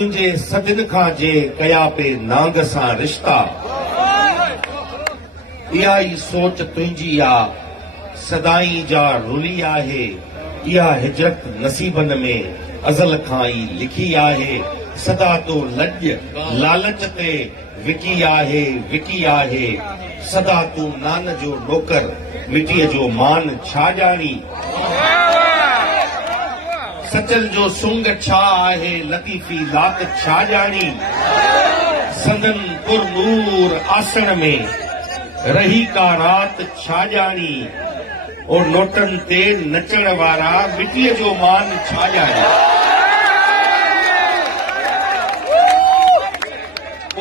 तुंहिंजे सदिन खां जे कया पे नांग सां रिश्ता, इहा ई सोच तुंहिंजी आ सदाई जा रुली आहे। इहा हिजरत नसीबन में अज़ल खां ई लिखी आहे। सदा तो लॼ लालच ते विकी आहे। सदा तूं नान जो नौकर मिटीअ जो मान छा ॼाणी। सचल जो सुंग छा आहे लतीफ़ी लात छा ॼाणी। संदन पुर नूर आसण में रही का रात छा ॼाणी। और नोटन ते नचण वारा मिटीअ जो मान छा ॼाणी।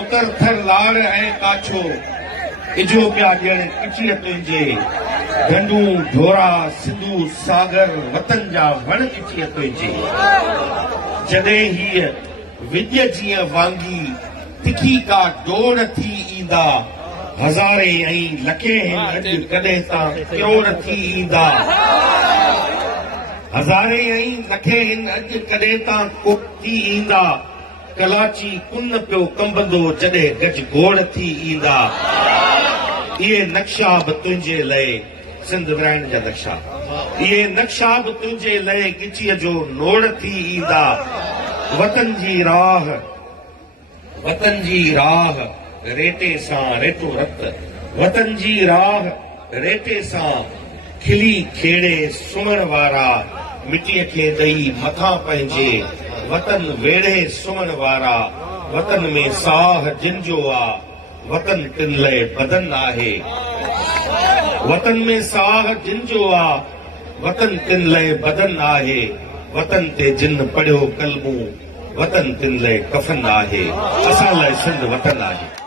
उतर थर लाड़ ऐं काछो इजो पिया ॼण किचीअ तुंहिंजे। ढंढूं ढोरा सिंधू सागर वतन जा वण किचीअ तुंहिंजे। जॾहिं हीअ विॼ जीअं वांगी तिखी का डोड़ थी ईंदा। हज़ारे ऐं लखे हिन अॼु कॾहिं तां करोड़ थी ईंदा। हज़ारे ऐं लखे हिन अॼु कॾहिं तां कोप थी ईंदा। कलाची कुन पियो कंबंदो जॾहिं गज गोड़ थी ईंदा। इहे नक्शा बि तुंहिंजे लाइ सिंध विराइण जा नक्शा। इहे नक्शा बि तुंहिंजे लाइ गिचीअ जो नोड़ थी ईंदा। वतन जी राह रेटे सां रेटो रत। वतन जी राह रेटे सां खिली खेड़े सुम्हण वारा मिटीअ खे ॾेई मथां पंहिंजे। वतन वेड़े सुम्हण वारा वतन में साह जिन जो आ। वतन तिन लाइ बदन आहे। वतन में साह जिन जो आ। वतन तिन लाइ बदन आहे। वतन ते जिन पढ़ियो कलमू। वतन तिन लाइ कफन आहे। असां लाइ सिंध वतन आहे।